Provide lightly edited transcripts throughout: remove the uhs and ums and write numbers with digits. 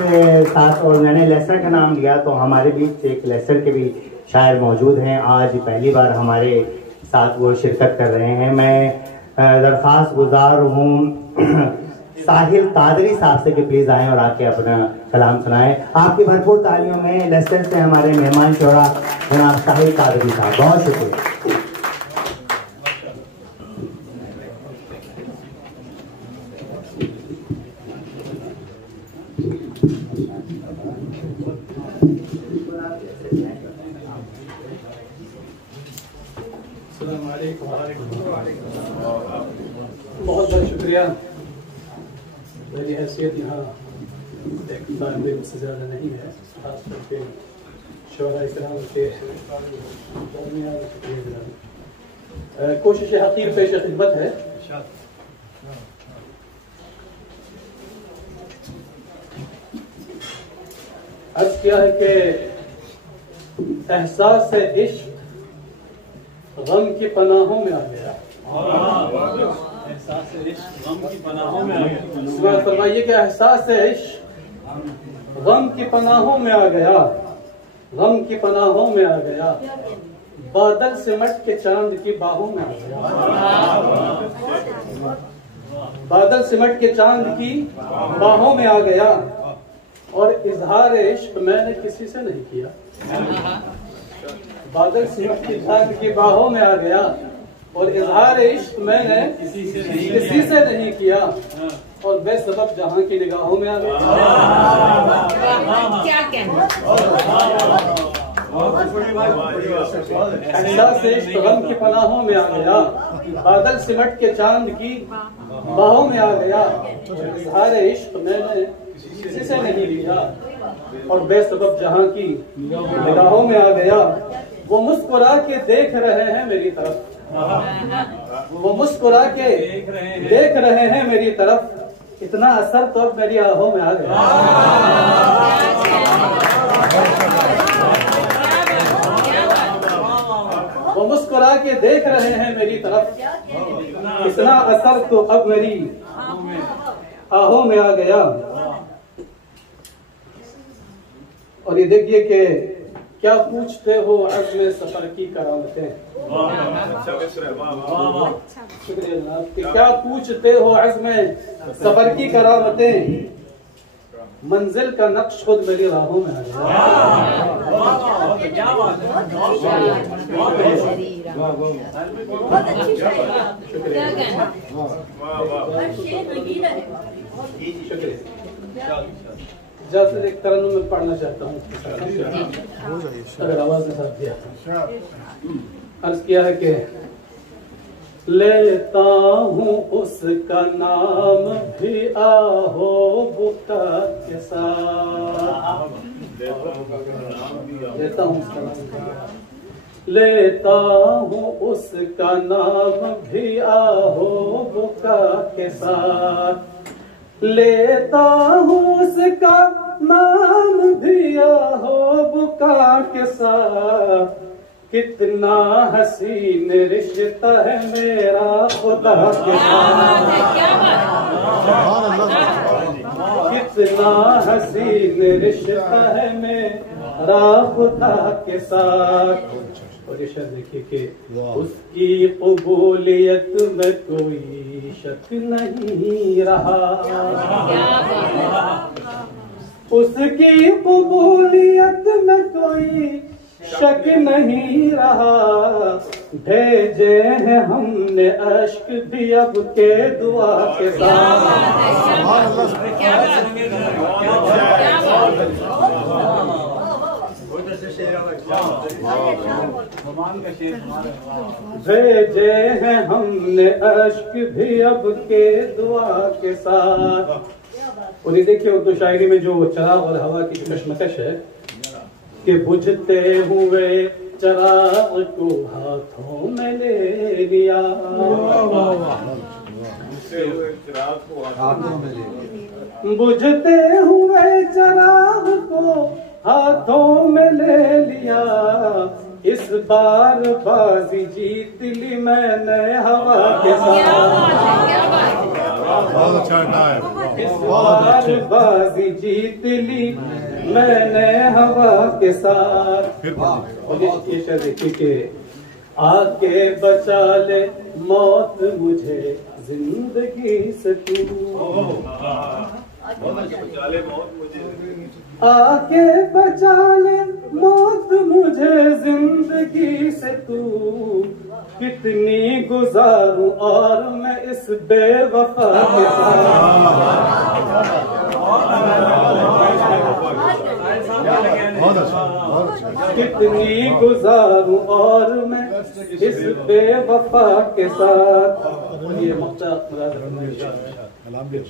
साथ और मैंने लेसर का नाम लिया तो हमारे बीच एक लेसर के भी शायर मौजूद हैं। आज पहली बार हमारे साथ वो शिरकत कर रहे हैं। मैं दरख्वास्त गुजार हूँ साहिल कादरी साहब से कि प्लीज आएं और आके अपना कलाम सुनाएं। आपकी भरपूर तालियों में लेसर से हमारे मेहमान शोरा जनाब साहिल कादरी साहब, बहुत शुक्रिया। बहुत बहुत शुक्रिया। मेरी हैसियत यहाँ तालिब से ज़्यादा नहीं है, खास करके शोरा इकराम के कोशिश हकीर पेश खिदमत है। अर्ज़ किया है कि एहसास इश्क गम की पनाहों में आ गया। एहसास इश्क गम की पनाहों में आ गया। फरमाइए कि एहसास इश्क गम की पनाहों में आ गया, गम की पनाहों में आ गया, बादल सिमट के चांद की बाहों में आ गया। बादल सिमट के चांद की बाहों में आ गया और इजहार इश्क मैंने किसी से नहीं किया। बादल सिमट के चांद की बाहों में आ गया और इजहार इश्क मैंने किसी से नहीं किया और बेसबब जहां की निगाहों में आ गया। क्या कहना? एहसास इश्क गम की पनाहों में आ गया, बादल सिमट के चांद की बाहों में आ गया, इजहार इश्क मैंने किसी से नहीं लिया और बेसबब जहां की निगाहों में आ गया। वो मुस्कुरा के देख रहे हैं मेरी तरफ, वो मुस्कुरा के देख रहे हैं मेरी तरफ, इतना असर तो अब मेरी आंखों में आ गया। वो मुस्कुरा के देख रहे हैं मेरी तरफ, इतना असर तो अब मेरी आंखों में आ गया। और ये देखिए कि क्या पूछते हो अज़्म सफर की करामतें। शुक्रिया जनाब। कि क्या पूछते हो अज़्म सफर की करामतें, मंजिल का नक्श खुद मेरी राहों में आ गया। जैसे एक तरन्नुम में पढ़ना चाहता हूँ, अगर आवाज में साथ दिया। अर्ज किया है कि लेता हूँ उसका नाम भी आहो बुका के साथ, लेता हूँ उसका नाम, लेता हूँ उसका नाम भी आहो बुका के साथ, लेता हूँ उसका नाम भी आहो बुका के साथ, कितना हसीन रिश्ता है मेरा खुदा के साथ, कितना हसीन रिश्ता है मेरा खुदा के साथ। और ये शर्त देखिए कि उसकी कबूलियत में कोई शक नहीं रहा, उसकी कबूलियत में कोई शक नहीं रहा, भेजे हैं हमने अश्क भी अब के दुआ के साथ, भेजे हैं हमने अश्क भी अब के दुआ के साथ। और ये देखिए उर्दू शायरी में जो चराग और हवा की कशमकश है कि बुझते हुए चराग को हाथों में ले लिया, बुझते हुए चराग को हाथों में ले लिया, इस बार बाजी जीत ली मैंने हवा के साथ। बहुत अच्छा है। इस बार बाजी जीत ली मैंने हवा के साथ। और ये शेर देखिए कि आके बचा ले मौत मुझे जिंदगी से तू, आके बचा ले मौत मुझे जिंदगी से तू, कितनी गुजारूं और मैं इस बेवफा के साथ। कितनी गुजारूं और मैं इस बेवफा के साथ। ये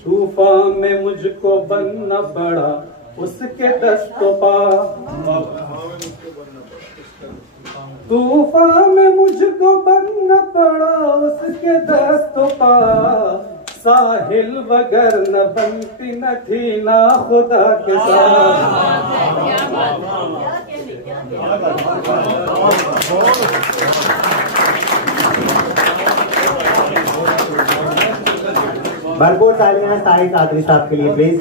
तूफान में मुझको बनना पड़ा उसके दस्तों पा, तूफान में मुझको बनना पड़ा उसके दस्तों पा, साहिल बगैर न बनती न थी ना खुदा के साथ। भरपूर तालियां साहिल कादरी साहब के लिए प्लीज।